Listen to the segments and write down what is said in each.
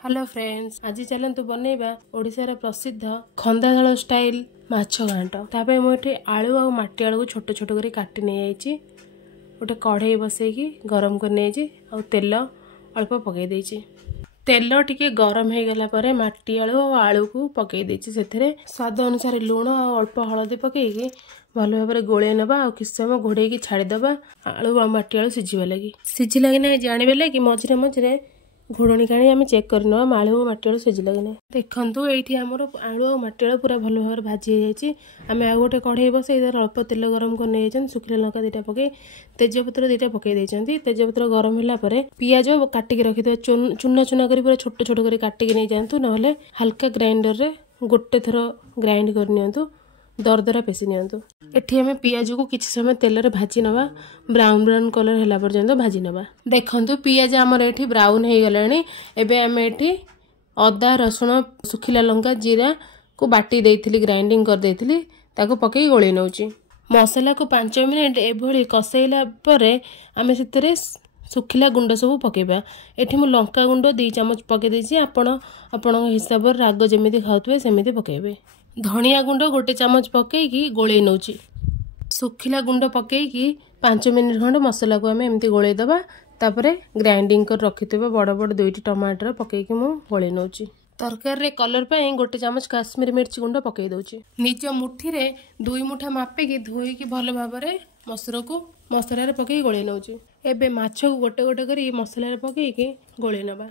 Hello friends, आज चलतु बनैबा ओडिशार प्रसिद्ध खंदाधाल स्टाइल माछ घांट। तापे मुझे आलू आ माटी आलू को छोट छोट कर काटी नहीं जाइए। गोटे कढ़ई बसैकी गरम कर नहीं आ तेल अल्प पकई देछि। तेल टिके गरम हो गला परे माटी आलू और आलू को पकई देछि। सेथरे स्वाद अनुसार लूण और अल्प हलदी पकईकी भल भाव गोले नबा आ किछ समय घोड़े छाड़ीदबा। आलू आ माटी आलू सिझिबा लगी सिझिला कि ना जानबे लगी मझिरे मझिरे घोड़णी काणी आम चेक करना आलू और माटी आलू सिझिला कि ना। देखु ये आमर आलू और माटी आलू पूरा भल भाव भाजी आम आ गोटे कढ़ई बस अल्प तेल गरम कर नहीं शुखिला लंका दीटा पकई तेजपत्र दीटा पकई देते। तेजपत्र गरम होगापर पियाज काटिक रखिदे चूना चूना कर पूरा छोट छोट कर काटिक नहीं जातु ना हल्का ग्राइंडर रे गोटे थर ग्राइंड कर दरदरा पेसी नियंतु। एठी हमें पियाज को किछि समय तेल रे भाजी नबा ब्राउन ब्राउन कलर हैला पर्यंत भाजी नबा। देखंतु पियाज हमर एठी ब्राउन हे गलानी। एबे हमें एठी अदा रसुण सुखिला लंका जीरा को बाटी देइथिली ग्राइंडिंग कर देइथिली ताको पकई गोळी नउची। मसाला को 5 मिनिट एभली कसैला परे आमे सेतरे सुखिला गुंड सब पकेबा। एठी मु लंका गुंड 2 चम्मच पके देछि। आपण हिसाब राग जेमिति खाउतबे सेमिति पकेबे। धनिया गुंड 1 चम्मच पकईकी गोले नउची। सुखिला गुंड पकईकी 5 मिनिट खंड मसला को आम एमती गोले दबा। तापरे ग्राइंडिंग कर रखिथिबा बड़ बड़ 2टी टमाटर पकईकी मु गोले नउची। तरकारी रे कलर पाई 1 चम्मच काश्मीरी मिर्ची गुंड पकई दउची। निज मुठी रे 2 मुठा मापिकी धोईकी भल भाबरे मसुर को मसला रे पकई गोले नउची। एबे माछ को गोटे गोटे करी मसला रे पकईकी गोले नबा।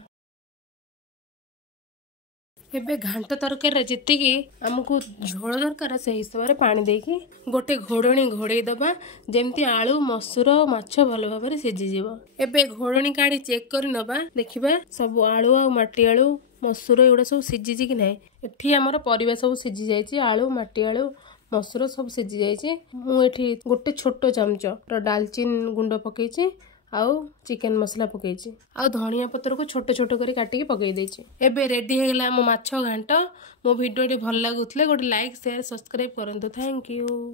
एबे घांट तरकारी जितिकी आमको झोल दरकार से हिसाब से पानी देकी गोटे घोड़णी घोड़े दबा जेमती आलू मसूर माछ भल भाव सिझीज। एबे घोड़णी काढ़ी चेक कर नबा देखिबा सब आलू आ माटी आलू मसूर एगुड़ा सब सिझीज कि ना। एठी हमर परिबा सब सिझी जाइए। आलू माटी आलू मसूर सब सिझी जाइए। मुझे गोटे छोट चमच डालचीन गुंड पकईची आउ चिकन मसला पकईची आउ धनिया पत्र को छोट छोट कर काटिकी पकई देछि। एबे रेडी हेगला मो माछ घांट। मो वीडियो भल लागुथले गोटे लाइक शेयर सब्सक्राइब करंतु। Thank you.